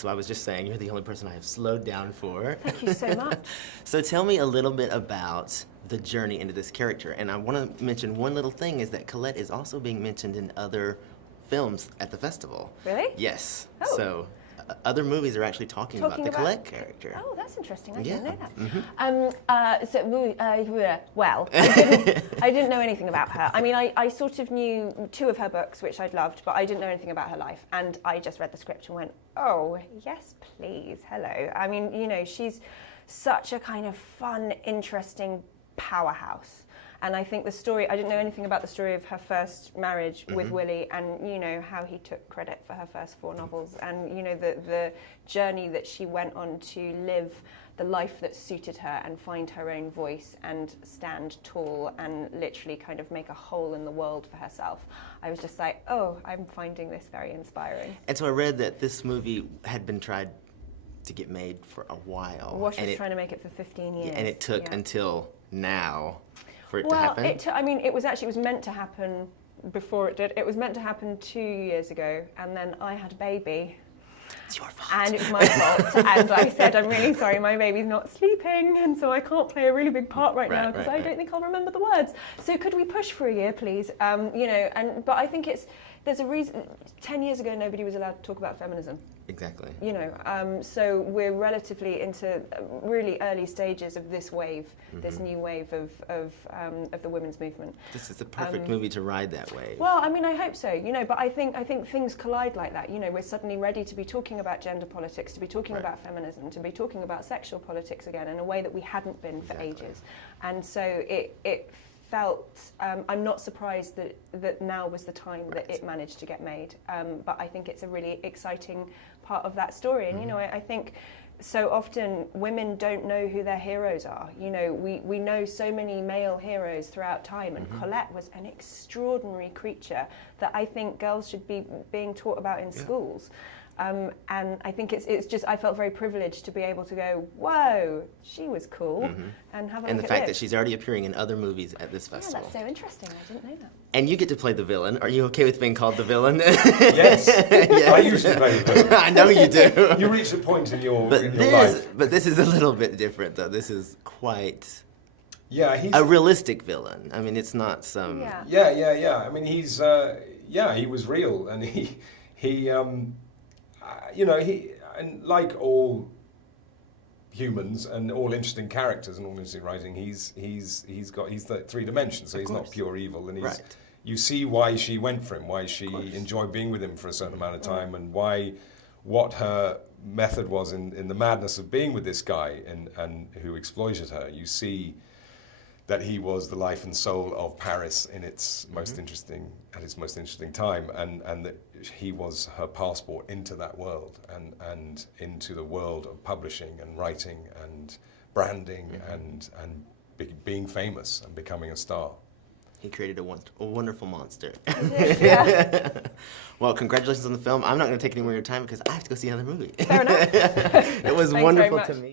So I was just saying, you're the only person I have slowed down for. Thank you so much. So tell me a little bit about the journey into this character. And I want to mention one little thing is that Colette is also being mentioned in other films at the festival. Really? Yes. Oh. So other movies are actually talking about the Colette character. Oh, that's interesting. I didn't know that. Well, I didn't know anything about her. I mean, I sort of knew 2 of her books, which I'd loved, but I didn't know anything about her life. And I just read the script and went, oh, yes, please, hello. I mean, you know, she's such a kind of fun, interesting powerhouse. And I think the story, I didn't know anything about the story of her first marriage with Willie, and, you know, how he took credit for her first 4 novels, and, you know, the journey that she went on to live the life that suited her and find her own voice and stand tall and literally kind of make a hole in the world for herself. I was just like, oh, I'm finding this very inspiring. And so I read that this movie had been tried to get made for a while. Wash was trying to make it for 15 years. And it took until now for it to well, happen? I mean, it was meant to happen before it did. It was meant to happen 2 years ago, and then I had a baby. It's your fault. And it was my fault. And I said, I'm really sorry, my baby's not sleeping, and so I can't play a really big part right now because I don't think I'll remember the words. So could we push for a year, please? You know, but I think there's a reason. 10 years ago, nobody was allowed to talk about feminism. Exactly. You know, so we're relatively into really early stages of this wave, this new wave of the women's movement. This is the perfect movie to ride that wave. Well, I mean, I hope so. You know, but I think things collide like that. You know, we're suddenly ready to be talking about gender politics, to be talking about feminism, to be talking about sexual politics again in a way that we hadn't been for ages. And so it felt, I'm not surprised that now was the time that it managed to get made. But I think it's a really exciting part of that story. And, you know, I think so often women don't know who their heroes are. You know, we know so many male heroes throughout time, and Colette was an extraordinary creature that I think girls should be being taught about in schools. And I think it's just, I felt very privileged to be able to go, whoa, she was cool, and have a look at this. And the fact that she's already appearing in other movies at this festival. Yeah, that's so interesting. I didn't know that. And you get to play the villain. Are you okay with being called the villain? Yes. I used to play the villain. I know you do. You reach a point in your life. But this is a little bit different, though. This is quite a realistic villain. I mean, it's not some... Yeah. I mean, he's, he was real, and he you know, and like all humans and all interesting characters and all interesting writing, he's the 3 dimensions. So he's not pure evil, and you see why she went for him, why she enjoyed being with him for a certain amount of time, and what her method was in the madness of being with this guy and who exploited her. You see that he was the life and soul of Paris in its most interesting time, and that he was her passport into that world and into the world of publishing and writing and branding and being famous and becoming a star. He created a wonderful monster. Yeah. Well, congratulations on the film. I'm not going to take any more of your time because I have to go see another movie. Fair enough. It was Thanks wonderful very to much. meet you.